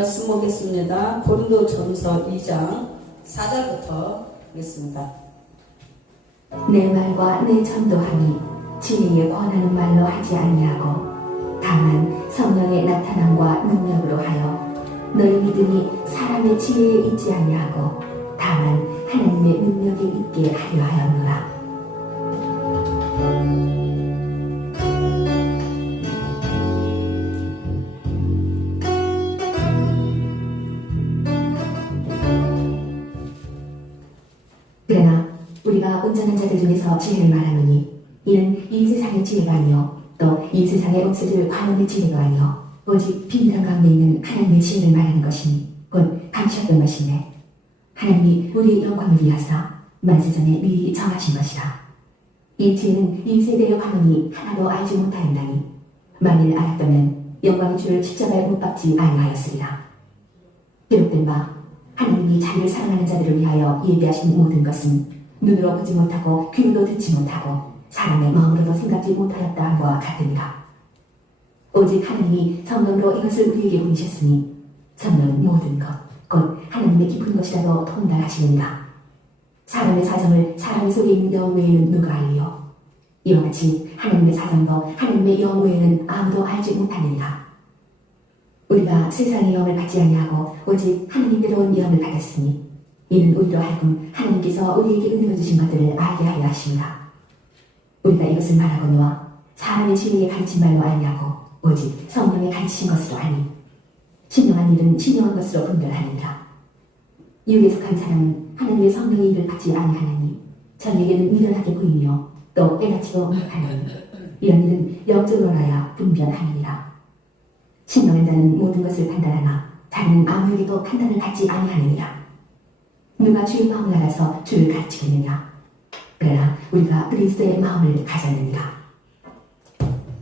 말씀 보겠습니다. 고린도전서 2장 4절부터 보겠습니다. 내 말과 내 전도함이 진리에 권하는 말로 하지 아니하고 다만 성령의 나타남과 능력으로 하여 너희 믿음이 사람의 지혜에 있지 아니하고 다만 하나님의 능력에 있게 하려 하였노라. 그러나 우리가 온전한 자들 중에서 지혜를 말하노니 이는 이 세상의 지혜가 아니요 또 이 세상에 없어질 관원의 지혜가 아니요 오직 비밀한 가운데 있는 하나님의 지혜를 말하는 것이니 곧 감추었던 것인데 하나님이 우리의 영광을 위하사 만세전에 미리 정하신 것이라. 이 지혜는 이 세대의 관원이 하나도 알지 못하였나니 만일 알았다면 영광의 주를 십자가에 못 박지 아니하였으리라. 기록된 바 하나님이 자기를 사랑하는 자들을 위하여 예비하신 모든 것은 눈으로 보지 못하고 귀로도 듣지 못하고 사람의 마음으로도 생각지 못하였다 함과 같으니라. 오직 하나님이 성령으로 이것을 우리에게 보이셨으니 성령은 모든 것, 곧 하나님의 깊은 것이라도 통달하시느니라. 사람의 사정을 사람 속에 있는 영 외에는 누가 알리요? 이와 같이 하나님의 사정도 하나님의 영 외에는 아무도 알지 못하느니라. 우리가 세상의 영을 받지 아니하고 오직 하나님께로 온 영을 받았으니 이는 우리로 하여금 하나님께서 우리에게 은혜로 주신 것들을 알게 하려 하십니다. 우리가 이것을 말하거니와 사람의 지혜에 가르친 말로 아니하고 오직 성령에 가르친 것으로 하니 신령한 일은 신령한 것으로 분별하느니라. 육에 속한 사람은 하나님의 성령의 일을 받지 아니하나니 저에게는 미련하게 보이며 또 깨닫지도 못하나니 이런 일은 영적으로라야 분별하느니라. 신령한 자는 모든 것을 판단하나 자기는 아무에게도 판단을 받지 아니하느니라. 누가 주의 마음을 알아서 주를 가르치겠느냐? 그러나 우리가 그리스도의 마음을 가졌느니라.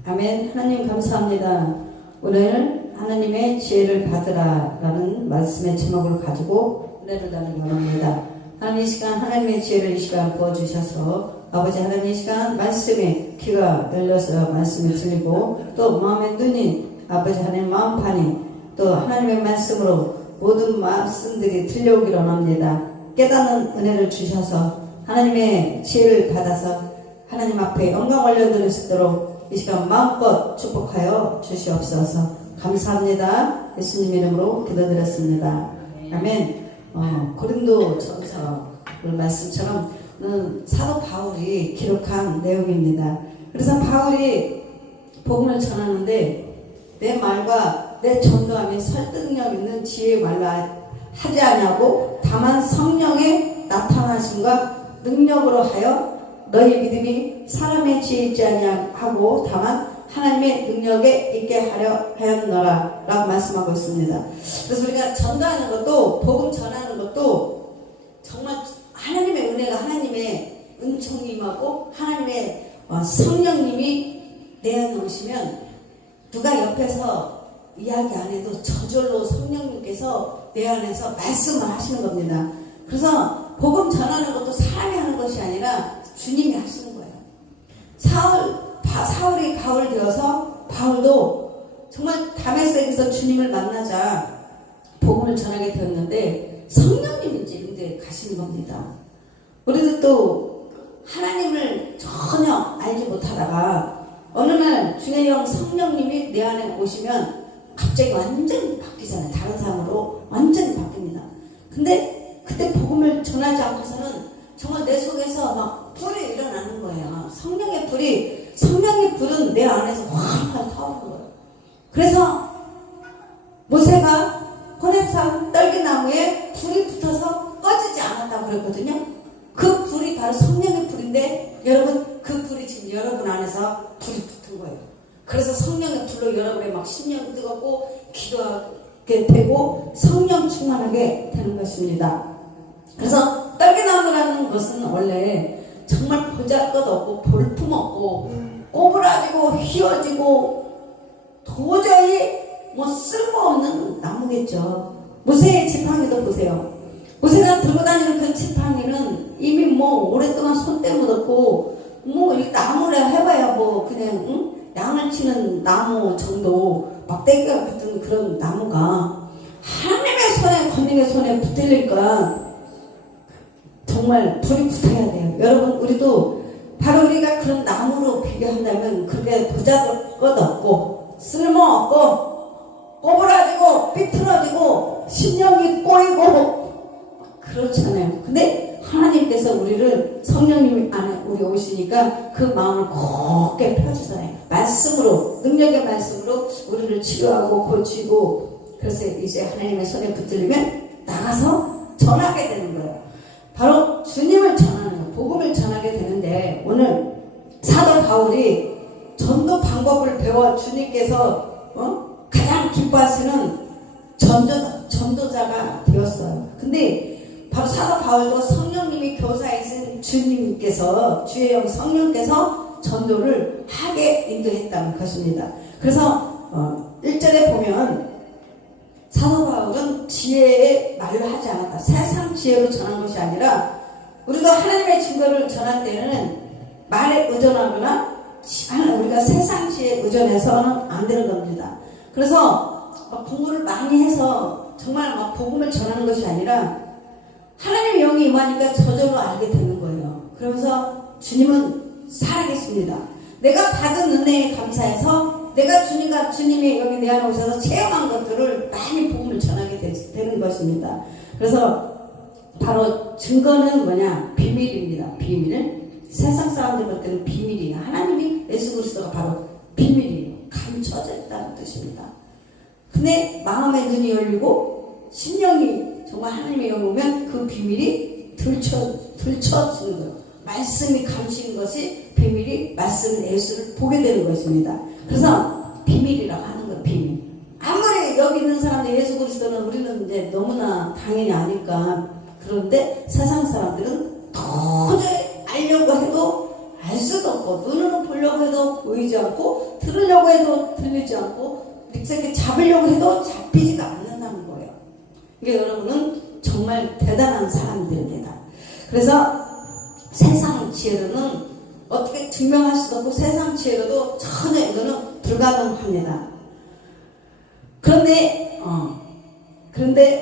아멘. 하나님 감사합니다. 오늘 하나님의 지혜를 받으라라는 말씀의 제목을 가지고 은혜를 나누기 원합니다. 하나님 이 시간 하나님의 지혜를 이 시간 부어주셔서 아버지 하나님 이 시간 말씀에 귀가 열려서 말씀을 들리고 또 마음의 눈이 아버지 하나님 마음판이 또 하나님의 말씀으로 모든 말씀들이 들려오기를 원합니다. 깨닫는 은혜를 주셔서 하나님의 지혜를 받아서 하나님 앞에 영광 올려드릴 수 있도록 이 시간 마음껏 축복하여 주시옵소서. 감사합니다. 예수님 이름으로 기도드렸습니다. 아멘. 고린도전서 말씀처럼 사도 바울이 기록한 내용입니다. 그래서 바울이 복음을 전하는데 내 말과 내 전도함이 설득력 있는 지혜의 말로 하지 아니하고 다만 성령의 나타나심과 능력으로 하여 너희 믿음이 사람의 지혜에 있지 아니하고 다만 하나님의 능력에 있게 하려 하였노라 라고 말씀하고 있습니다. 그래서 우리가 전도하는 것도 복음 전하는 것도 정말 하나님의 은혜가 하나님의 은총이 임하고 하나님의 성령님이 내 안에 오시면 누가 옆에서 이야기 안 해도 저절로 성령님께서 내 안에서 말씀을 하시는 겁니다. 그래서 복음 전하는 것도 사람이 하는 것이 아니라 주님이 하시는 거예요. 사울이 바울 되어서 바울도 정말 다메섹에서 주님을 만나자 복음을 전하게 되었는데 성령님이 이제 인도에 가시는 겁니다. 우리도 또 하나님을 전혀 알지 못하다가 어느 날 주의 영 성령님이 내 안에 오시면 갑자기 완전히 바뀌잖아요. 다른 사람으로 완전히 바뀝니다. 근데 그때 복음을 전하지 않고서는 정말 내 속에서 막 불이 일어나는 거예요. 성령의 불은 내 안에서 확 타오르는 거예요. 그래서 모세가 호렙산 떨기나무에 불이 붙어서 꺼지지 않았다고 그랬거든요. 그 불이 바로 성령의 불인데 여러분 그 불이 지금 여러분 안에서 불이 붙은 거예요. 그래서 성령의 불로 여러분의 막 심령이 뜨겁고 기도하게 되고 성령 충만하게 되는 것입니다. 그래서 떨기나무라는 것은 원래 정말 보잘것없고 볼품없고 꼬부라지고 휘어지고 도저히 뭐 쓸모없는 나무겠죠. 모세의 지팡이도 보세요. 모세가 들고 다니는 그 지팡이는 이미 뭐 오랫동안 손때 묻었고 뭐 이 나무를 해봐야 뭐 그냥 양을 치는 나무 정도 막대기가 같은 그런 나무가 성령의 손에 붙들리니까 정말 불이 붙어야 돼요. 여러분, 우리도 바로 우리가 그런 나무로 비교한다면 그게 보잘것 없고 쓸모없고 꼬부라지고 삐뚤어지고 심령이 꼬이고 그렇잖아요. 근데 하나님께서 우리를 성령님이 안에 우리 오시니까 그 마음을 곱게 펴주잖아요. 말씀으로, 능력의 말씀으로 우리를 치료하고 고치고, 그래서 이제 하나님의 손에 붙들리면 나가서 전하게 되는 거예요. 바로 주님을 전하는 거예요. 복음을 전하게 되는데, 오늘 사도 바울이 전도 방법을 배워 주님께서 가장 기뻐하시는 전도자가 되었어요. 근데 바로 사도 바울도 성령님이 교사이신 주님께서, 주의 영 성령께서 전도를 하게 인도했다는 것입니다. 그래서 1절에 보면 사도 바울은 지혜의 말로 하지 않았다. 세상 지혜로 전한 것이 아니라, 우리도 하나님의 증거를 전할 때는 말에 의존하거나 우리가 세상 지혜에 의존해서는 안 되는 겁니다. 그래서 공부를 많이 해서 정말 복음을 전하는 것이 아니라 하나님의 영이 임하니까 저절로 알게 되는 거예요. 그러면서 주님은 살아계십니다. 내가 받은 은혜에 감사해서 내가 주님의 영이 내 안에 오셔서 체험한 것들을 많이 복음을 전하게 되는 것입니다. 그래서 바로 증거는 뭐냐? 비밀입니다. 비밀. 세상 사람들 볼 때는 비밀이에요. 하나님이 예수 그리스도가 바로 비밀이에요. 감춰져 있다는 뜻입니다. 근데 마음의 눈이 열리고 심령이 정말 하나님의 영이 오면 그 비밀이 들춰지는 거예요. 말씀이 감추는 것이 비밀이 말씀 예수를 보게 되는 것입니다. 그래서 비밀이라고 하는 거예요. 비밀. 아무리 여기 있는 사람들 예수 그리스도는 우리는 이제 너무나 당연히 아니까. 그런데 세상 사람들은 도저히 알려고 해도 알 수도 없고, 눈으로 보려고 해도 보이지 않고, 들으려고 해도 들리지 않고, 믹서기 잡으려고 해도 잡히지가 않는다는 거예요. 그러니까 여러분은 정말 대단한 사람들입니다. 그래서 세상 지혜로는 어떻게 증명할 수도 없고, 세상 지혜로도 전혀 이거는 불가능합니다. 그런데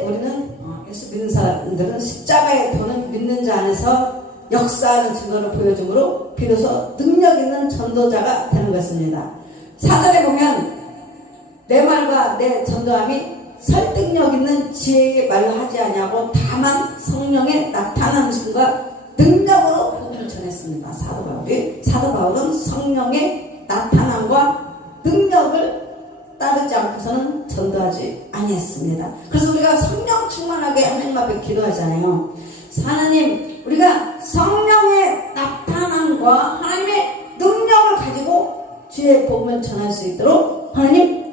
우리는 예수 믿는 사람들은 십자가의 도는 믿는 자 안에서 역사하는 증거를 보여줌으로 비로소 능력 있는 전도자가 되는 것입니다. 4절에 보면 내 말과 내 전도함이 설득력 있는 지혜의 말로 하지 아니하고 다만 성령의 나타남과 능력으로 복음을 전했습니다. 사도 바울은 성령의 나타남과 능력을 따르지 않고서는 전도하지 아니했습니다. 그래서 우리가 성령 충만하게 하나님 앞에 기도하잖아요. 하나님, 우리가 성령의 나타남과 하나님의 능력을 가지고 주의 복음을 전할 수 있도록 하나님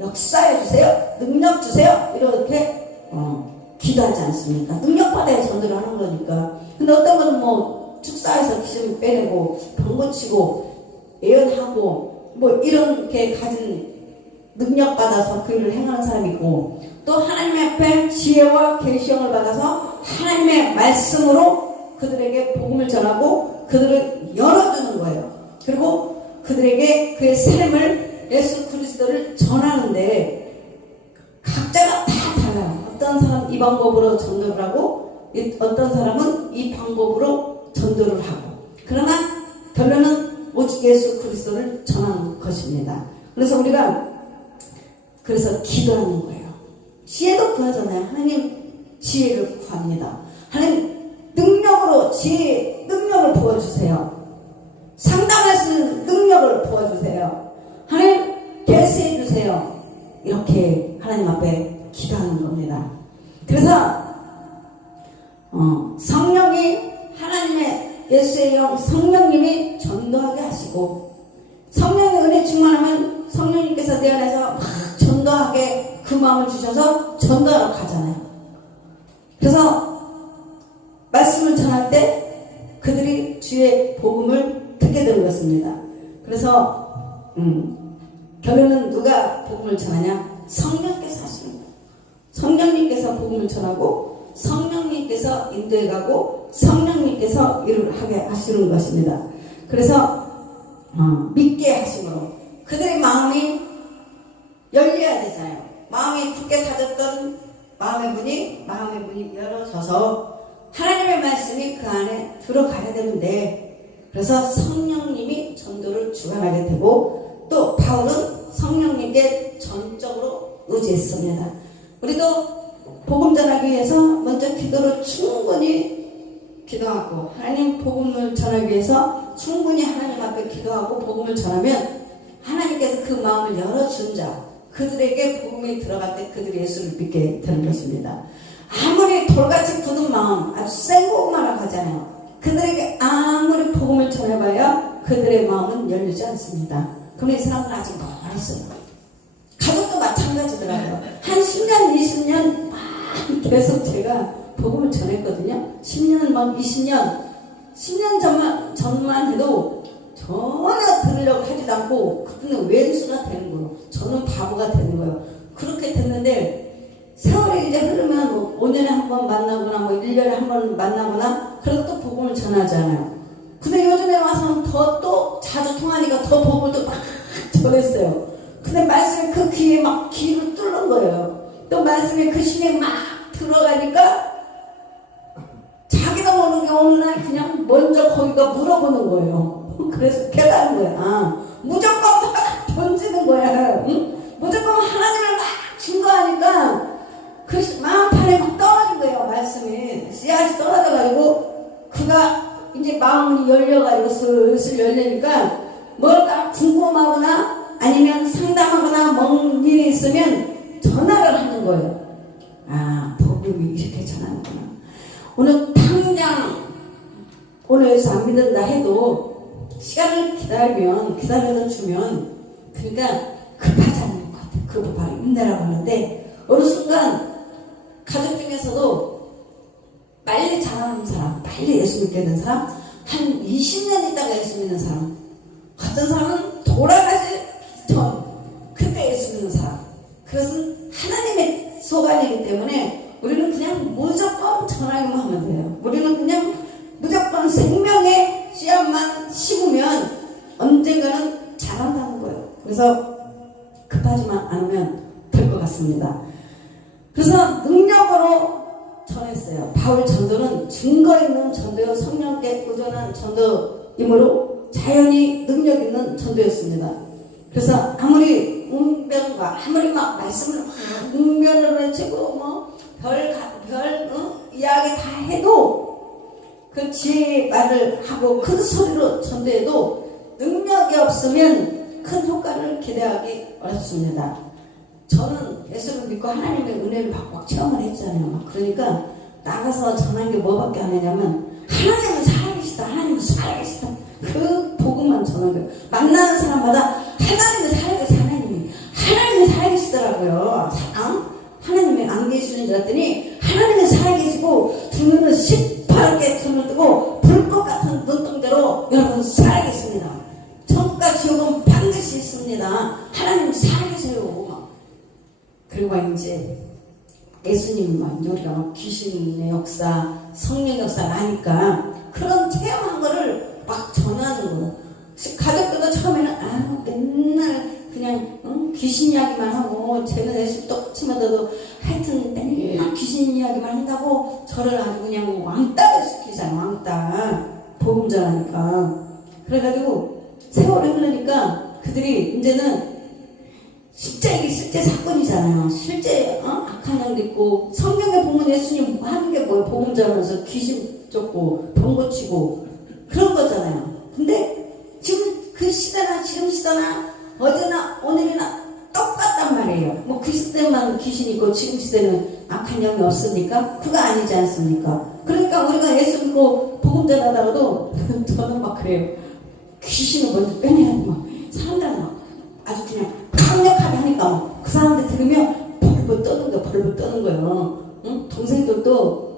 역사해 주세요, 능력 주세요, 이렇게 기도하지 않습니까? 능력 받아야 전도를 하는 거니까. 근데 어떤 거는 축사에서 귀신 빼내고 병 고치고 예언하고 이렇게 가진 능력 받아서 그 일을 행하는 사람이 있고, 또 하나님 앞에 지혜와 계시형을 받아서 하나님의 말씀으로 그들에게 복음을 전하고 그들을 열어주는 거예요. 그리고 그들에게 그의 삶을, 예수 그리스도를 전하는데 각자가 다 달라요. 어떤 사람은 이 방법으로 전도를 하고, 어떤 사람은 이 방법으로 전도를 하고, 그러나 결론은 오직 예수 그리스도를 전하는 것입니다. 그래서 우리가 기도하는 거예요. 지혜도 구하잖아요. 하나님, 지혜를 구합니다. 하나님, 능력으로 능력을 부어주세요. 상담할 수 있는 능력을 부어주세요. 하나님, 계시해 주세요. 이렇게 하나님 앞에 기도하는 겁니다. 그래서 성령이, 하나님의 예수의 영 성령님이 전도하게 하시고, 성령의 은혜 충만하면 성령님께서 내 안에서 막 전도하게 그 마음을 주셔서 전도하러 가잖아요. 그래서 말씀을 전할 때 그들이 주의 복음을 듣게 되는 것입니다. 그래서 결론은 누가 복음을 전하냐? 성령께서 하시는 거예요. 성령님께서 복음을 전하고 성령님께서 인도해 가고 성령님께서 일을 하게 하시는 것입니다. 그래서 믿게 하심으로 그들의 마음이 열려야 되잖아요. 마음이 굳게 닫았던 마음의 문이 열어져서 하나님의 말씀이 그 안에 들어가야 되는데, 그래서 성령님이 전도를 주관하게 되고, 또 바울은 성령님께 전적으로 의지했습니다. 우리도 복음 전하기 위해서 먼저 기도를 충분히 기도하고, 하나님 복음을 전하기 위해서 충분히 하나님 앞에 기도하고 복음을 전하면 하나님께서 그 마음을 열어준 자, 그들에게 복음이 들어갈 때 그들이 예수를 믿게 되는 것입니다. 아무리 돌같이 굳은 마음, 아주 생고만을 하잖아요. 그들에게 아무리 복음을 전해봐야 그들의 마음은 열리지 않습니다. 그럼 이 사람은 아직 멀었어요. 가족도 마찬가지더라고요. 한 10년, 20년 막 계속 제가 복음을 전했거든요. 10년, 막 20년, 10년 전만 해도 전혀 들으려고 하지도 않고, 그때는 왼수가 되는 거예요. 저는 바보가 되는 거예요. 그렇게 됐는데, 세월이 이제 흐르면 뭐 5년에 한 번 만나거나, 뭐 1년에 한 번 만나거나, 그래도 또 복음을 전하잖아요. 근데 요즘에 와서는 또 자주 통하니까 더 복음을 또 막 전했어요. 근데 말씀이 그 귀에 막 귀를 뚫는 거예요. 또 말씀이 그 심에 막 들어가니까, 자기도 모르게 어느 날 그냥 먼저 거기가 물어보는 거예요. 그래서 깨달은 거야. 아, 무조건 막 던지는 거야. 응? 무조건 하나님을 막 증거하니까 그 마음판에 막 떨어진 거예요. 말씀이 씨앗이 떨어져가지고 그가 이제 마음이 열려가지고 슬슬 열리니까 뭔가 궁금하거나 아니면 상담하거나 먼 일이 있으면 전화를 하는 거예요. 아, 복음이 이렇게 전하는구나. 오늘 당장 오늘에서 안 믿는다 해도 시간을 기다려서 주면, 그러니까 급하지 않는 것 같아요. 그거 바로 인내라고 하는데, 어느 순간 가족 중에서도 빨리 자라는 사람, 빨리 예수 믿게 된 사람, 한 20년 있다가 예수 믿는 사람, 어떤 사람은 돌아가기 전 그때 예수 믿는 사람. 그것은 하나님의 소관이기 때문에 우리는 그냥 무조건 전하기만 하면 돼요. 우리는 그냥 무조건 생명의 씨앗만 심으면 언젠가는 자란다는 거예요. 그래서 급하지만 않으면 될 것 같습니다. 그래서 능력으로 전했어요. 바울 전도는 증거 있는 전도요, 성령께 의존한 전도이므로 자연히 능력 있는 전도였습니다. 그래서 아무리 웅변과 아무리 막 말씀을 막 웅변으로 외치고 뭐 이야기 다 해도, 그 지혜의 말을 하고 큰 소리로 전도해도 능력이 없으면 큰 효과를 기대하기 어렵습니다. 저는 예수를 믿고 하나님의 은혜를 막 체험을 했잖아요. 그러니까 나가서 전한 게 뭐밖에 안 하냐면, 하나님은 살아계시다, 하나님은 살아계시다, 그 복음만 전한 거예요. 만나는 사람마다 하나님은 살아계시다, 하나님이 살아계시더라고요. 하나님이 안 계시는 줄 알았더니 하나님은 살아계시고, 두눈은 시퍼렇게 눈을 뜨고 불꽃 같은 눈동자로 여러분 살아계십니다. 천국과 지옥은 반드시 있습니다. 하나님 살아계세요. 그리고 이제 예수님만 우리가 막 귀신의 역사, 성령 역사를 하니까 그런 체험한 거를 막 전하는 거예요. 가족들도 처음에는 맨날 그냥 귀신 이야기만 하고, 쟤는 예수 똑같이마다도 하여튼 맨날 귀신 이야기만 한다고 저를 아주 그냥 왕따를 시키잖아. 왕따. 복음 전하니까. 그래가지고 세월이 흐르니까 그들이 이제는 이게 실제 사건이잖아요. 실제 악한 영도 있고, 성경에 보면 예수님 하는 게 뭐예요? 복음 전하면서 귀신 쫓고 병 고치고 그런 거잖아요. 근데 지금 그 시대나 지금 시대나 어제나 오늘이나 똑같단 말이에요. 뭐 그 시대만 귀신이 있고 지금 시대는 악한 영이 없으니까 그거 아니지 않습니까? 그러니까 우리가 예수 믿고 복음 전하다가도 저는 막 그래요. 귀신을 먼저 빼내야 돼. 막 사람들은 막 아주 그냥 강력하게 하니까 그 사람들 들으면 벌벌 떠는 거예요. 응? 동생들도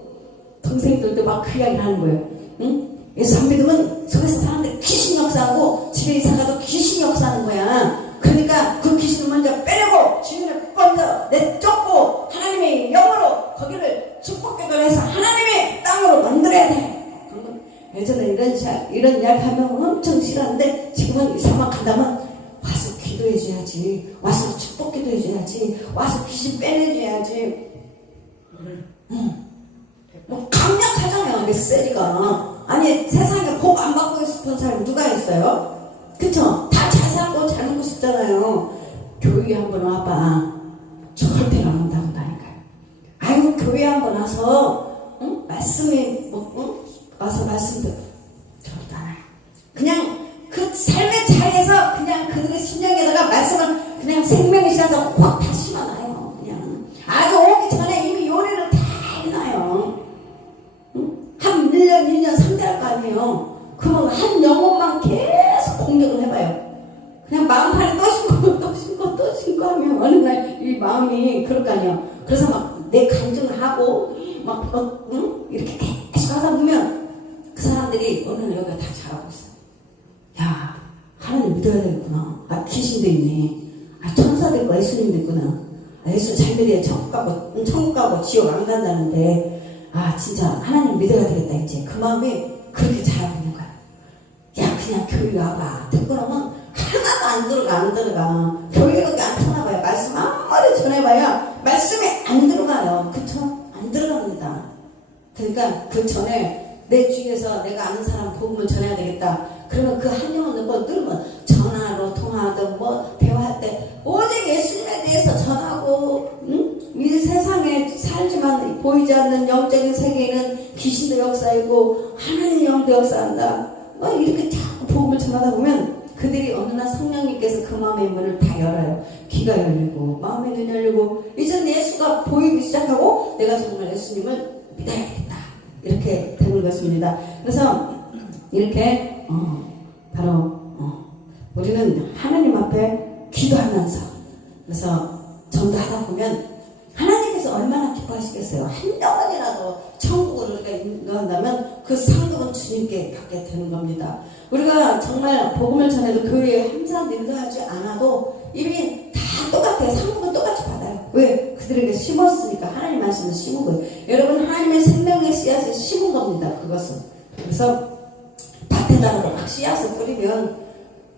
막 그 이야기를 하는 거예요. 응? 예수 안 믿으면 속에서 사람들 귀신 역사하고 집에 이사가도 귀신 역사하는 거야. 그러니까 그 귀신을 먼저 빼내고 주님을 먼저 내쫓고 하나님의 영으로 거기를 축복기도를 해서 하나님의 땅으로 만들어야 돼. 그러면 예전에 이런 이야기 하면 엄청 싫었는데, 지금은 이사만 간다면 와서 기도해줘야지, 와서 축복기도 해줘야지, 와서 귀신 빼내줘야지. 뭐 강력하잖아요, 메시지가. 아니, 세상에 복 안 받고 싶은 사람이 누가 있어요? 그쵸? 다 잘 살고 잘 먹고 싶잖아요. 교회 한번 와봐. 절대로 안 온다니까요. 아이고, 교회 한번 와서, 응? 말씀이, 와서 말씀도 절대 안 와요. 그냥 그 삶의 자리에서 그냥 그들의 심령에다가 말씀을 그냥 생명의 씨앗을 확 다 심어놔요. 그냥. 아주 오기 전에 이미 요리를 다 해놔요. 한 1년, 2년 상대할 거 아니에요. 그러면 한 영혼만 계속 공격을 해봐요. 그냥 마음판에 또 심고 또 심고 또 심고 하면 어느 날 이 마음이 그럴 거 아니에요. 그래서 막 내 간증을 하고 막 이렇게 계속 하다 보면 그 사람들이 어느 날 여기가 다 잘하고 있어. 야, 하나님 믿어야 되겠구나. 아, 귀신도 있네. 아, 천사도 있고 예수님도 있구나. 아, 예수 잘 믿어야 천국 가고 지옥 안 간다는데, 아, 진짜 하나님 믿어야 되겠다. 이제 그 마음이 그렇게 자라고 있는 거야. 야, 그냥 교회 와봐. 듣고 나면 하나도 안 들어가. 교회밖에 안 쳐나봐요. 말씀 아무리 전해봐야 말씀이 안 들어가요. 그쵸? 안 들어갑니다. 그러니까 그 전에 내 주위에서 내가 아는 사람 복음을 전해야 되겠다. 그러면 그 한 영혼을 뭐 늘면 전화로 통화하든 뭐 대화할 때 오직 예수님에 대해서 전하고, 이 세상에 살지만 보이지 않는 영적인 세계에는 귀신도 역사이고 하나님 영도 역사한다. 이렇게 자꾸 복음을 전하다 보면 그들이 어느 날 성령님께서 그 마음의 문을 다 열어요. 귀가 열리고 마음의 눈이 열리고 이제는 예수가 보이기 시작하고 내가 정말 예수님을 믿어야겠다. 이렇게 되는 것입니다. 그래서 이렇게 바로 우리는 하나님 앞에 기도하면서, 그래서 전도하다 보면 하나님께서 얼마나 기뻐하시겠어요. 한 영혼이라도 천국을 우리가 인도한다면 그 상급은 주님께 받게 되는 겁니다. 우리가 정말 복음을 전해도 교회에 한 사람도 인도하지 않아도 이미 다 똑같아요. 상급은 똑같이 받아요. 왜? 그들에게 심었으니까. 하나님 말씀을 심은 거예요. 여러분, 하나님의 생명의 씨앗을 심은 겁니다. 그것은. 그래서 밭에다가 막 씨앗을 뿌리면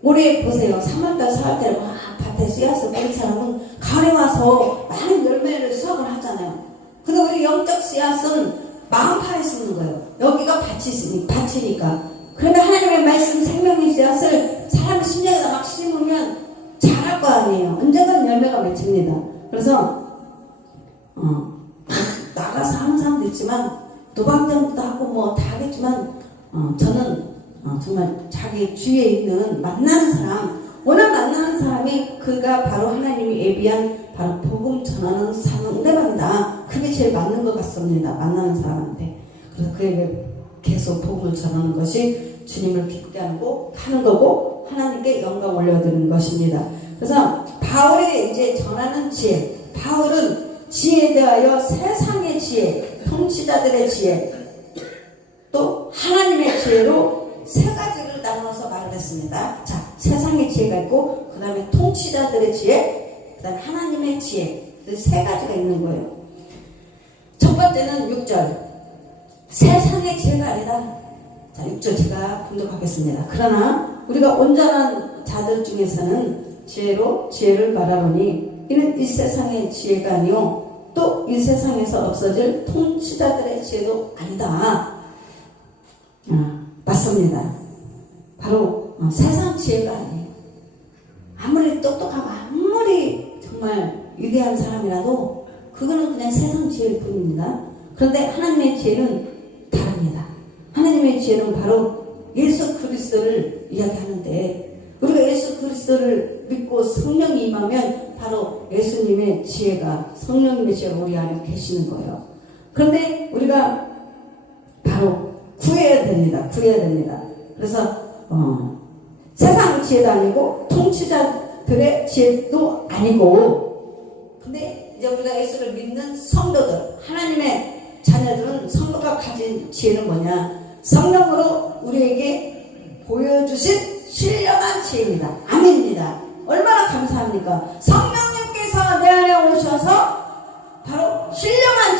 올해 보세요. 3월달, 4월달에 막 밭에 씨앗을 뿌린 사람은 가을에 와서 많은 열매를 수확을 하잖아요. 근데 우리 영적 씨앗은 마음판에 심는 거예요. 여기가 밭이니까. 그러면 하나님의 말씀 생명의 씨앗을 사람의 심령에다 막 심으면 자랄 거 아니에요. 언젠가는 열매가 맺힙니다. 그래서 나가서 하는 사람도 있지만 노방전도 하고 뭐 다 하겠지만 저는 정말 자기 주위에 있는 만나는 사람, 오늘 만나는 사람이 그가 바로 하나님이 예비한 바로 복음 전하는 상대방이다. 그게 제일 맞는 것 같습니다. 만나는 사람한테. 그래서 그에게 계속 복음을 전하는 것이 주님을 기쁘게 하는 거고 하나님께 영광 올려드리는 것입니다. 그래서 바울이 이제 전하는 지혜, 바울은 지혜에 대하여 세상의 지혜, 통치자들의 지혜, 또 하나님의 지혜로 세 가지를 나눠서 말을 했습니다. 자, 세상의 지혜가 있고, 그 다음에 통치자들의 지혜, 그 다음에 하나님의 지혜, 그 세 가지가 있는 거예요. 첫 번째는 6절. 세상의 지혜가 아니라, 자, 6절 제가 분석하겠습니다. 그러나 우리가 온전한 자들 중에서는 지혜를 말하노니 이는 이 세상의 지혜가 아니요 또 이 세상에서 없어질 통치자들의 지혜도 아니다. 맞습니다. 바로 세상 지혜가 아니에요. 아무리 똑똑하고 아무리 정말 위대한 사람이라도 그거는 그냥 세상 지혜일 뿐입니다. 그런데 하나님의 지혜는 다릅니다. 하나님의 지혜는 바로 예수 그리스도를 이야기하는데, 우리가 예수 그리스도를 믿고 성령이 임하면 바로 예수님의 지혜가, 성령님의 지혜가 우리 안에 계시는 거예요. 그런데 우리가 바로 구해야 됩니다. 그래서 세상 지혜도 아니고 통치자들의 지혜도 아니고, 근데 이제 우리가 예수를 믿는 성도들, 하나님의 자녀들은 성도가 가진 지혜는 뭐냐? 성령으로 우리에게 보여주신 신령한 지혜입니다. 아멘입니다. 얼마나 감사합니까? 성령님께서 내 안에 오셔서 바로 신령한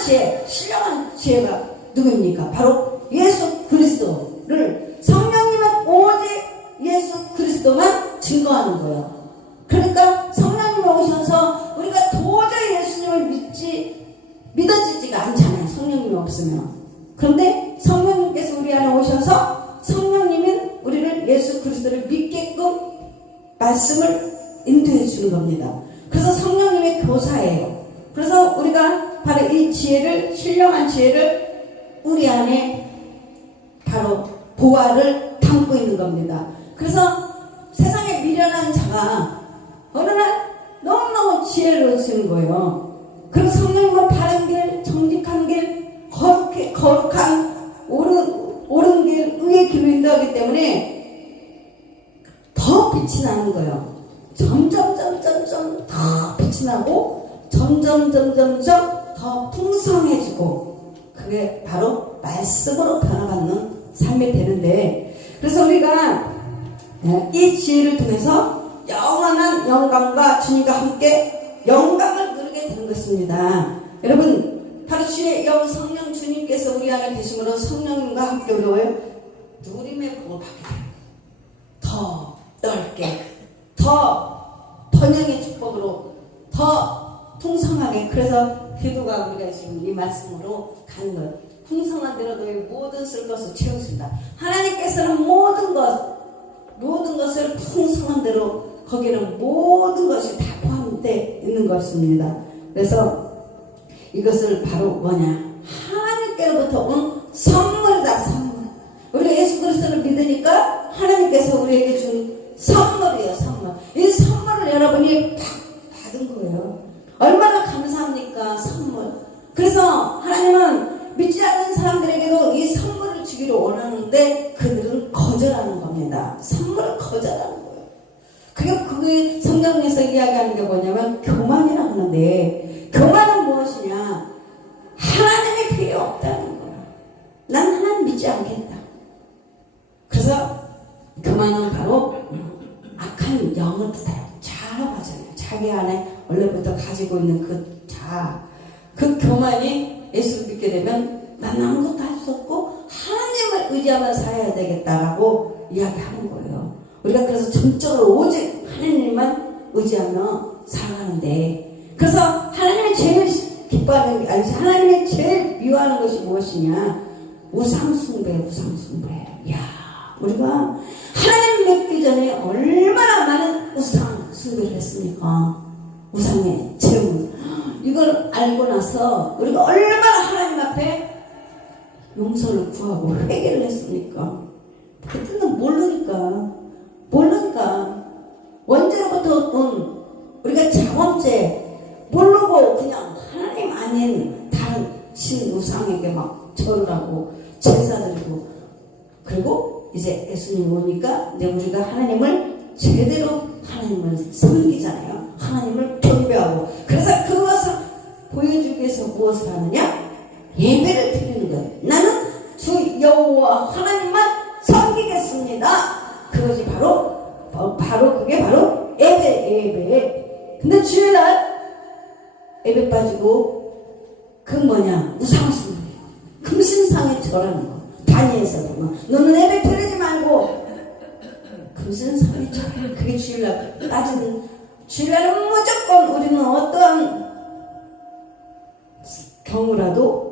지혜가 누구입니까? 바로 예수 그리스도를, 성령님은 오직 예수 그리스도만 증거하는 거예요. 그러니까 성령님이 오셔서 우리가 도저히 예수님을 믿어지지가 않죠. 성령님이 없으면. 그런데 성령님께서 우리 안에 오셔서 성령님은 우리를 예수 그리스도를 믿게끔 말씀을 인도해 주는 겁니다. 그래서 성령님의 교사예요. 그래서 우리가 바로 이 지혜를, 신령한 지혜를 우리 안에 바로 보화를 담고 있는 겁니다. 그래서 세상에 미련한 자가 어느 날 너무너무 지혜를 얻으시는 거예요. 그리고 성령님은 바른 길, 정직한 길, 거룩한 옳은 길, 의의 길로 인도하기 때문에 더 빛이 나는 거예요. 점점 더 빛이 나고 점점 더 풍성해지고, 그게 바로 말씀으로 변화받는 삶이 되는데, 그래서 우리가 이 지혜를 통해서 영원한 영광과 주님과 함께 영광을 누리게 되는 것입니다. 여러분, 바로 주의 영 성령 주님께서 우리 안에 계심으로 성령님과 함께 우리를 누림의 복을 받게 됩니다. 더 넓게, 더 번영의 축복으로, 더 풍성하게. 그래서 기도가 우리가 지금 이 말씀으로 가는 거예요. 풍성한 대로 너희 모든 쓸 것을 채우신다. 하나님께서는 모든 것을 풍성한 대로, 거기는 모든 것이 다 포함되어 있는 것입니다. 그래서 이것을 바로 뭐냐, 하나님께로부터 온 선물이다. 선물. 우리가 예수 그리스도를 믿으니까 하나님께서 우리에게 준 선물이에요. 선물. 이 선물을 여러분이 받은 거예요. 얼마나 감사합니까? 선물. 그래서 하나님은 믿지 않는 사람들에게도 이 선물을 주기를 원하는데 그들은 거절하는 겁니다. 선물을 거절하는 거예요. 그게 성경에서 이야기하는 게 뭐냐면 교만이라고 하는데, 교만은 무엇이냐? 하나님이 필요 없다는 거야. 난 하나님 믿지 않겠다. 그래서 교만은 바로 악한 영을 뜻해요. 자라고 하잖아요. 자기 안에 원래부터 가지고 있는 그 교만이 예수를 믿게 되면 난 아무것도 할 수 없고 하나님을 의지하며 살아야 되겠다라고 이야기하는 거예요. 우리가 그래서 전적으로 오직 하나님만 의지하며 살아가는데, 그래서 하나님이 제일 기뻐하는 게, 아니, 하나님이 제일 미워하는 것이 무엇이냐? 우상숭배. 야, 우리가 하나님 믿기 전에 얼마나 많은 우상숭배를 했습니까? 우상의 재물. 이걸 알고 나서 우리가 얼마나 하나님 앞에 용서를 구하고 회개를 했습니까? 그때는 모르니까 원죄로부터 온 우리가 자범죄 모르고 그냥 하나님 아닌 다른 신 우상에게 막 절을 하고 제사 드리고, 그리고 이제 예수님 오니까 이제 우리가 하나님을 제대로 하나님을 섬기잖아요. 하나님을 경배하고. 그래서 그것을 보여주기 위해서 무엇을 하느냐? 예배를 드리는 거예요. 나는 주 여호와 하나님만 섬기겠습니다. 그것이 그게 바로 예배. 근데 주일날 예배 빠지고 그 뭐냐? 우상숭배, 금신상에 절하는 거. 다니엘서 보면 너는 예배 드리지 말고 금신상에 절해. 그게 주일날 빠지는. 주일날은 무조건 우리는 어떠한 경우라도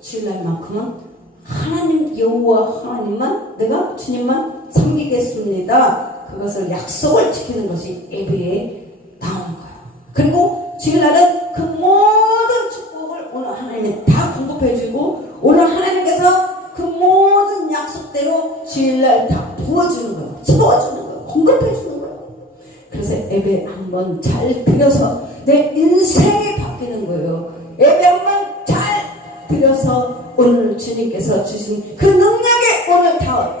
주일날만큼은 하나님 여호와 하나님만, 내가 주님만 섬기겠습니다. 그것을 약속을 지키는 것이 예배에 나오는 거예요. 그리고 주일날은 그 모든 축복을 오늘 하나님이 다 공급해주고, 오늘 하나님께서 그 모든 약속대로 주일날 다 부어주는 거예요. 채워주는 거예요. 공급해주는 거예요. 그래서 예배 한번 잘 드려서 내 인생이 바뀌는 거예요. 예배 한번 잘 드려서 오늘 주님께서 주신 그 능력에 오늘 다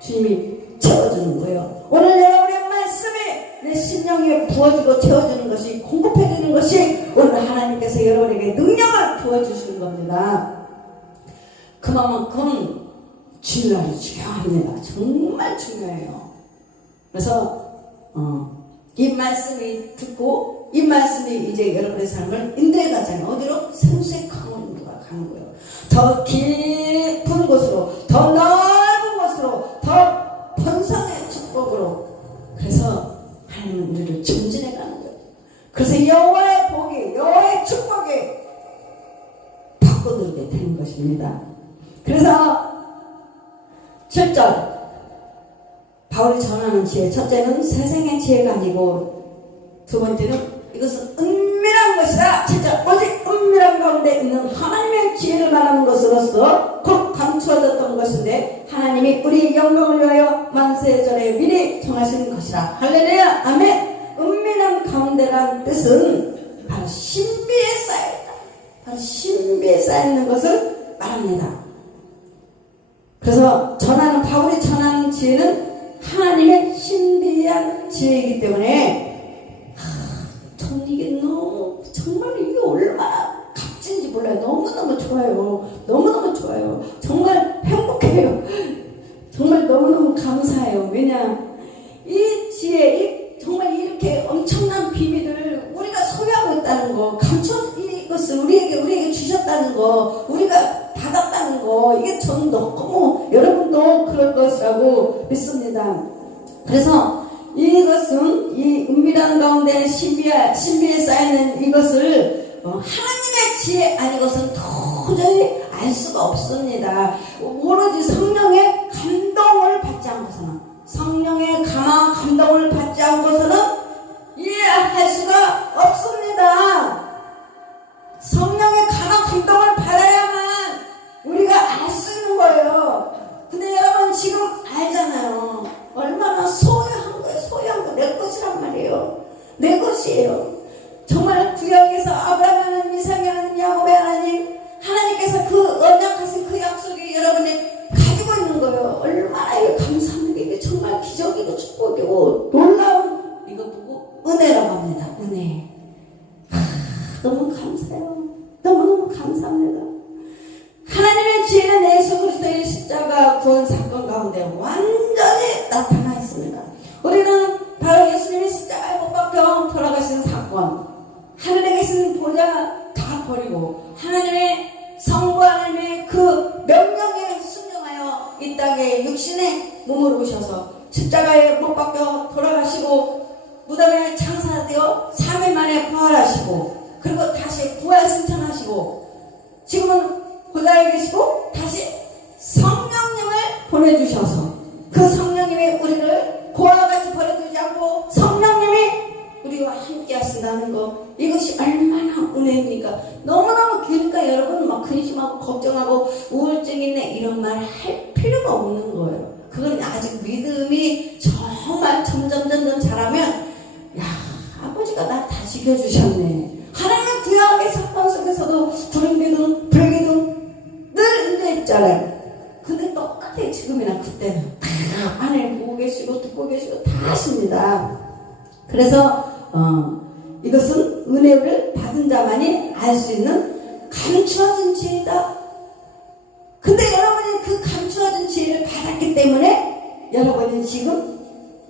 주님이 채워주는 거예요. 오늘 여러분의 말씀이 내 심령에 부어주고 채워주는 것이, 공급해주는 것이 오늘 하나님께서 여러분에게 능력을 부어주시는 겁니다. 그만큼 주일날이 중요합니다. 정말 중요해요. 그래서 이 말씀이 듣고 이 말씀이 이제 여러분의 삶을 인도해 가잖아요. 어디로? 생수의 강으로 가는 거예요. 더 깊은 곳으로, 더 넓은 곳으로, 더 번성의 축복으로. 그래서 하나님은 우리를 전진해 가는 거예요. 그래서 여호와의 복이, 여호와의 축복이 파고들게 되는 것입니다. 그래서 7절 바울이 전하는 지혜, 첫째는 세상의 지혜가 아니고 두 번째는 이것은 은밀한 것이다. 7절 오직 은밀한 가운데 있는 하나님의 지혜를 말하는 것으로서 곧 감추어졌던 것인데 하나님이 우리 영광을 위하여 만세전에 미리 정하신 것이라. 할렐루야 아멘. 은밀한 가운데란 뜻은 바로 신비에 쌓여있다. 바로 신비에 쌓여있는 것을 말합니다. 그래서 바울이 전하는 지혜는 하나님의 신비한 지혜이기 때문에 저는 이게 정말 이게 얼마나 값진지 몰라요. 너무너무 좋아요. 너무너무 좋아요. 정말 행복해요. 정말 너무너무 감사해요. 왜냐 이 지혜, 정말 이렇게 엄청난 비밀을 우리가 소유하고 있다는 거, 감춰 이것을 우리에게 주셨다는 거, 우리가 받았다는 거, 이게 저는 너무 여러분도 그럴 것이라고 믿습니다. 그래서 이것은 이 은밀한 가운데 신비에 쌓이는 이것을 하나님의 지혜 아니고서는 도저히 알 수가 없습니다. 오로지 성령의 감동을 받지 않고서는, 성령의 감동을 받지 않고서는 이해할 수가 없습니다. 성령의 감동을 받아야만 우리가 알 수 있는 거예요. 근데 여러분 지금 알잖아요. 얼마나 소유한 거예요. 소유한 거 내 것이란 말이에요. 내 것이에요. 정말 구약에서 아브라함 하나님, 이삭 하나님, 야곱의 하나님, 하나님께서 그 언약하신 그 약속이 여러분이 가지고 있는 거예요. 얼마나 이게 감사합니다. 이게 정말 기적이고 축복이고 놀라운, 이거 보고 은혜라고 합니다. 은혜. 너무 감사해요. 너무너무 감사합니다. 하나님의 지혜는 예수 그리스도의 십자가 구원 사건 가운데 완전히 나타나 있습니다. 우리는 바로 예수님의 십자가에 못 박혀 돌아가신 사건, 하늘에 계신 보좌 다 버리고 하나님의 성부 하나님의 그 명령에 순종하여 이 땅에 육신의 몸으로 오셔서 십자가에 못 박혀 돌아가시고 무덤에 장사되어 3일 만에 부활하시고 그리고 다시 부활 승천하시고 지금은 보좌에 계시고 다시 성령님을 보내주셔서 그 성령님이 우리를 고아와 같이 버려두지 않고 성령님이 우리와 함께 하신다는 거, 이것이 얼마나 은혜입니까? 너무너무 기니까 여러분 막 근심하고 걱정하고 우울증 있네 이런 말 할 필요가 없는 거예요. 그건 아직 믿음이 정말 점점 자라면 야 아버지가 나 다 지켜주셨네. 하나님의 구약의 사건 속에서도 불기둥 늘 인도했잖아요. 근데 똑같아요. 지금이나 그때는 안에 보고 계시고 듣고 계시고 다 하십니다. 그래서 이것은 은혜를 받은 자만이 알 수 있는 감추어진 지혜다. 근데 여러분이 그 감추어진 지혜를 받았기 때문에 여러분이 지금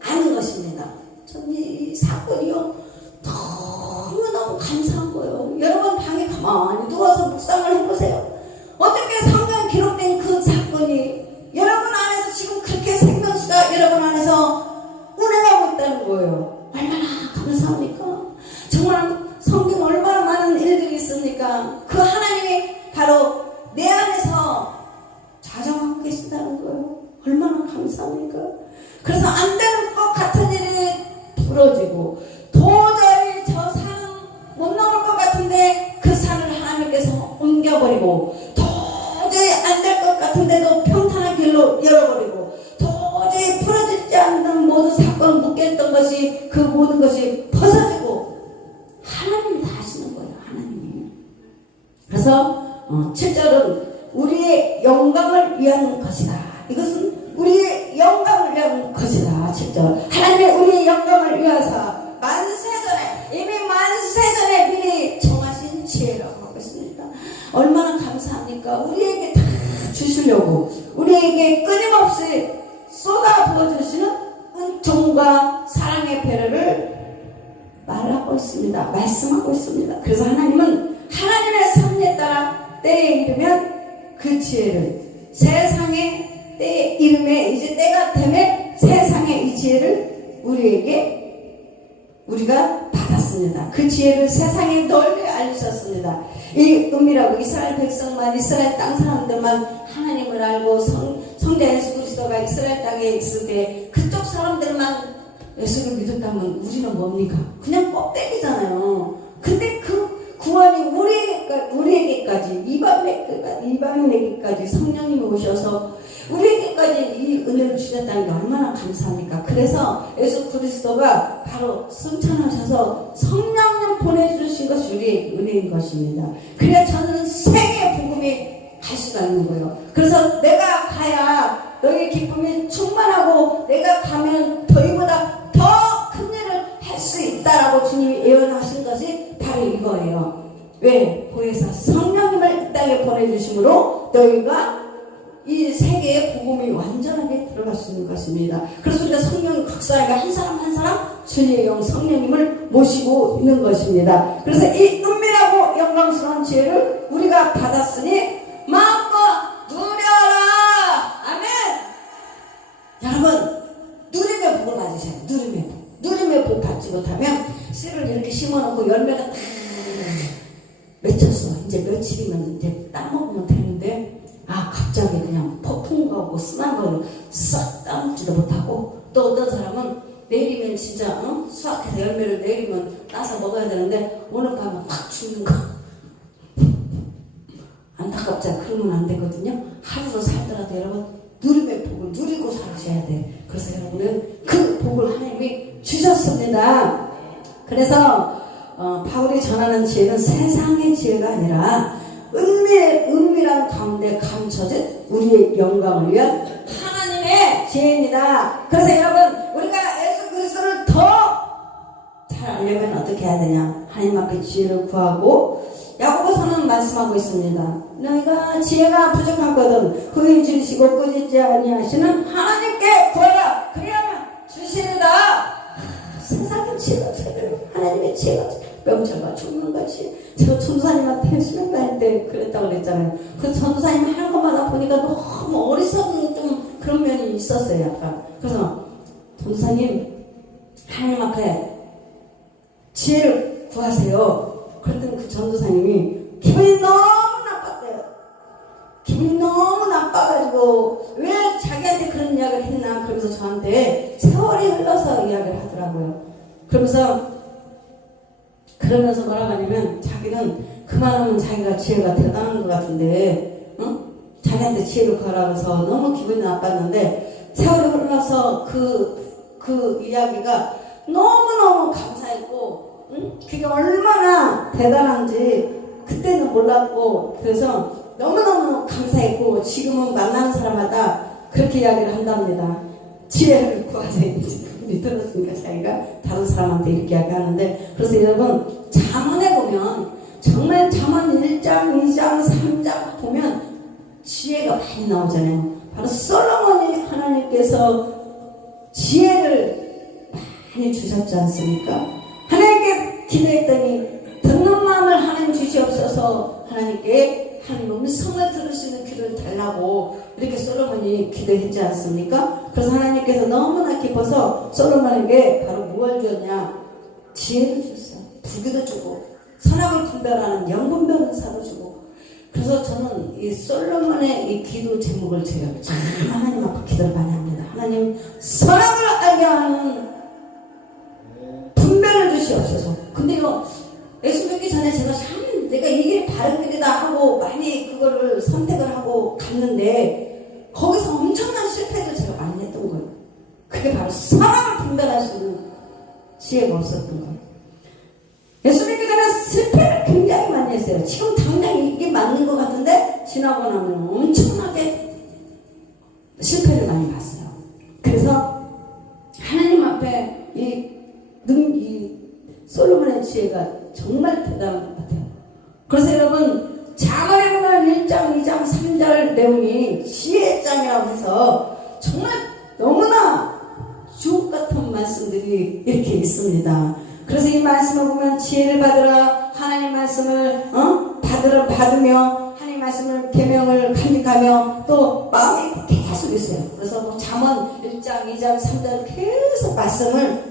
아는 것입니다. 전 이 사건이요 너무너무 감사한 거예요. 여러분 방에 가만히 누워서 묵상을 해보세요. 어떻게 성경에 기록된 그 사건이 여러분 안에서 지금 그렇게 생명수가 여러분 안에서 운행하고 있다는 거예요. 얼마나 감사합니까? 정말 성경에 얼마나 많은 일들이 있습니까? 그 하나님이 바로 내 안에서 자정하고 계신다는 거예요. 얼마나 감사합니까? 그래서 안 되는 것 같은 일이 부러지고 도저히 저 산은 못 넘을 것 같은데 그 산을 하나님께서 옮겨버리고 도저히 안 될 것 같은데도 평탄한 길로 열어버리고 도저히 풀어지지 않는 모든 사건 묶였던 것이 그 모든 것이 벗어지고 하나님이 다 하시는 거예요. 하나님이. 그래서 7절은 우리의 영광을 위한 것이다. 이것은 우리의 영광을 위한 것이다. 7절 하나님의 우리의 영광을 위해서 만세전에 이미 만세전에 미리 정하신 지혜라고 하고 있습니다. 얼마나 감사합니까? 우리에게 다 주시려고 우리에게 끊임없이 쏟아 부어주시는 은총과 사랑의 배려를 말하고 있습니다. 말씀하고 있습니다. 그래서 하나님은 하나님의 섭리에 따라 때에 이르면 그 지혜를 세상의 때에 이름에 이제 때가 되면 세상의 이 지혜를 우리가 받았습니다. 그 지혜를 세상에 널리 알리셨습니다. 이 은밀하고 이스라엘 백성만, 이스라엘 땅 사람들만 하나님을 알고 성자 예수 그리스도가 이스라엘 땅에 있을 때 그쪽 사람들만 예수를 믿었다면 우리는 뭡니까? 그냥 껍데기잖아요. 근데 그 구원이 우리에게까지, 이방인에게까지 성령님이 오셔서 우리에게까지 이 은혜를 주셨다는 게 얼마나 감사합니까? 그래서 예수 그리스도가 바로 승천하셔서 성령님 보내주신 것이 우리의 은혜인 것입니다. 그래야 저는 세계의 복음이 갈 수가 있는 거예요. 그래서 내가 가야 너희 기쁨이 충만하고 내가 가면 너희보다 더 큰 일을 할 수 있다라고 주님이 예언하신 것이 바로 이거예요. 왜? 보혜사 성령님을 이 땅에 보내주심으로 너희가 이 세계의 복음이 완전하게 들어갈 수 있는 것입니다. 그래서 우리가 성령 각사에게 한 사람 한 사람 주님의 영 성령님을 모시고 있는 것입니다. 그래서 이 은밀하고 영광스러운 지혜를 우리가 받았으니 마음껏 누려라. 아멘. 여러분 누림의 복을 받으세요. 누림의 복 받지 못하면 씨를 이렇게 심어놓고 열매가 딱 맺혔어. 이제 며칠이면 이제 따먹으면 되는데 갑자기 그냥 폭풍 가고 쓴한 거를 싹 따먹지도 못하고, 또 어떤 사람은 내리면 진짜 수확해서 열매를 내리면 따서 먹어야 되는데 오늘 가면 확 죽는 거. 안타깝자 그러면 안 되거든요. 하루로 살더라도 여러분 누림의 복을 누리고 살으셔야 돼. 그래서 여러분은 그 복을 하나님이 주셨습니다. 그래서 바울이 전하는 지혜는 세상의 지혜가 아니라 은밀한 가운데 감춰진 우리의 영광을 위한 하나님의 지혜입니다. 그래서 여러분 우리가 예수 그리스도를 더 잘 알려면 어떻게 해야 되냐? 하나님 앞에 지혜를 구하고, 야고보서는 말씀하고 있습니다. 너희가 지혜가 부족하거든 후히 주시고 꾸짖지 아니하시는 하나님께 구하라. 그리하면 주시리라. 세상의 지혜가 제대로 하나님의 지혜가 명철과 총명같이, 제가 전도사님한테 수명 다닐 때 그랬다고 그랬잖아요. 그 전도사님 하는 것마다 보니까 너무 어리석은 좀 그런 면이 있었어요. 약간. 그래서 전도사님 하나님 앞에 지혜를 구하세요. 그랬더니 그 전도사님이 기분이 너무 나빴대요. 기분이 너무 나빠가지고 왜 자기한테 그런 이야기를 했나, 그러면서 저한테 세월이 흘러서 이야기를 하더라고요. 그러면서 뭐라고 하냐면, 자기는 그만하면 자기가 지혜가 대단한 것 같은데 자기한테 지혜를 구하라고 해서 너무 기분이 나빴는데, 세월이 흘러서 그 이야기가 너무너무 감사했고 그게 얼마나 대단한지 그때는 몰랐고, 그래서 너무너무 감사했고, 지금은 만나는 사람마다 그렇게 이야기를 한답니다. 지혜를 구하세요. 우리 들었으니까 자기가 다른 사람한테 이렇게 이야기하는데, 그래서 여러분 잠언에 보면 정말 잠언 1장, 2장, 3장 보면 지혜가 많이 나오잖아요. 바로 솔로몬이 하나님께서 지혜를 많이 주셨지 않습니까? 하나님께 기도했더니 듣는 마음을 하나님 주시옵소서, 하나님께 하나님 음성을 들을 수 있는 귀를 달라고 이렇게 솔로몬이 기도했지 않습니까? 그래서 하나님께서 너무나 기뻐서 솔로몬에게 바로 무엇을 주었냐? 지혜를 줬어요. 부귀도 주고 선악을 분별하는 영분 변호사도 주고. 그래서 저는 이 솔로몬의 이 기도 제목을 제가 하나님 앞에 기도를 많이 합니다. 하나님 선악을 알게 하는 분별을 주시옵소서. 근데 이거 예수 믿기 전에 제가 참 내가 이 길이 바른 길이다 하고 많이 그거를 선택을 하고 갔는데, 거기서 엄청난 실패를 제가 많이 했던 거예요. 그게 바로 사랑을 분별할 수 있는 지혜가 없었던 거예요. 예수 믿기 전에 실패를 굉장히 많이 했어요. 지금 당장 이게 맞는 것 같은데 지나고 나면 엄청나게 실패를 많이 봤어요. 그래서 하나님 앞에 이 솔로몬의 지혜가 정말 대단한 것 같아요. 그래서 여러분 잠언에 보면 1장, 2장, 3절 내용이 지혜장이라고 해서 정말 너무나 주옥 같은 말씀들이 이렇게 있습니다. 그래서 이 말씀을 보면 지혜를 받으라, 하나님 말씀을 받으며 하나님 말씀을 계명을 간직하며 또 마음에 계속 있어요. 그래서 뭐 잠언 1장, 2장, 3절 계속 말씀을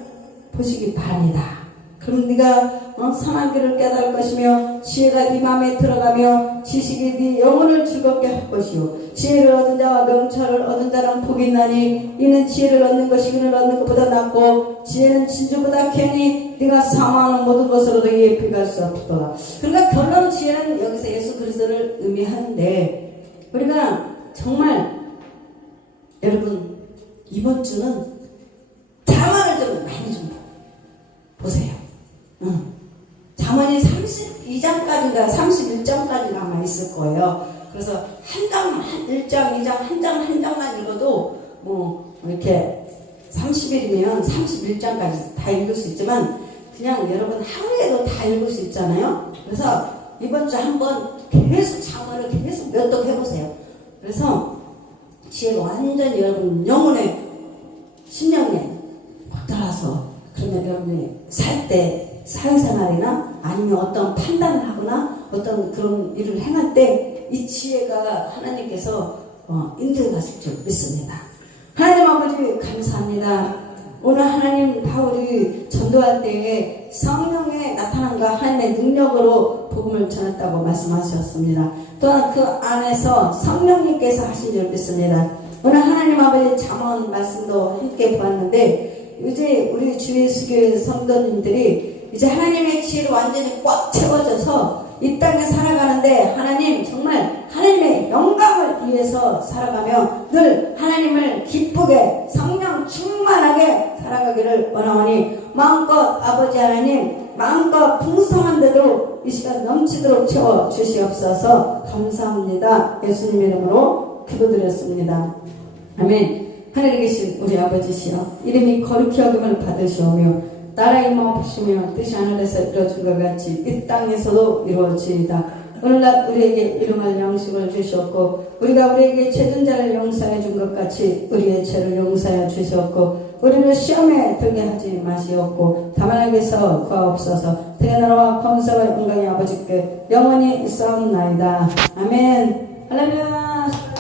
보시기 바랍니다. 그럼 네가 선한 길을 깨달을 것이며 지혜가 네 마음에 들어가며 지식이 네 영혼을 즐겁게 할 것이요 지혜를 얻은 자와 명철을 얻은 자는 복이 있나니 이는 지혜를 얻는 것이 은을 얻는 것보다 낫고 지혜는 진주보다 귀하니 네가 사모하는 모든 것으로도 이에 비교할 수 없도다. 그러니까 결론 지혜는 여기서 예수 그리스도를 의미하는데 우리가 정말 여러분 이번 주는 자문을 좀 많이 좀 보세요. 잠언이 32장까지인가 31장까지가 아마 있을 거예요. 그래서 한 장, 1장, 2장, 한 장만 읽어도 뭐 이렇게 30일이면 31장까지 다 읽을 수 있지만 그냥 여러분 하루에도 다 읽을 수 있잖아요. 그래서 이번 주 한번 계속 잠언을 계속 몇 독 해보세요. 그래서 지혜가 완전히 여러분 영혼의 심령에 확 들어와서 그러면 여러분이 살 때 사회생활이나 아니면 어떤 판단을 하거나 어떤 그런 일을 행할 때 이 지혜가 하나님께서 인도해 가실 줄 믿습니다. 하나님 아버지 감사합니다. 오늘 하나님 바울이 전도할 때에 성령의 나타남과 하나님의 능력으로 복음을 전했다고 말씀하셨습니다. 또한 그 안에서 성령님께서 하신 줄 믿습니다. 오늘 하나님 아버지 잠언 말씀도 함께 보았는데 이제 우리 주의 수교회 성도님들이 이제 하나님의 지혜로 완전히 꽉 채워져서 이 땅에 살아가는데 하나님 정말 하나님의 영광을 위해서 살아가며 늘 하나님을 기쁘게 성령 충만하게 살아가기를 원하오니 마음껏 아버지 하나님 마음껏 풍성한 대로 이 시간 넘치도록 채워주시옵소서. 감사합니다. 예수님 이름으로 기도드렸습니다. 아멘. 하늘에 계신 우리 아버지시여 이름이 거룩히 여김을 받으시오며 나라의 마옵시며 뜻이 하늘에서 이루어진 것 같이 이 땅에서도 이루어지이다. 오늘날 우리에게 일용할 양식을 주시옵고 우리가 우리에게 죄진 자를 용서해 준 것 같이 우리의 죄를 용서해 주시옵고 우리를 시험에 들게 하지 마시옵고 다만 하게서 구하옵소서. 대나라와 권세와 영광의 아버지께 영원히 있사옵나이다. 아멘. 할렐루야.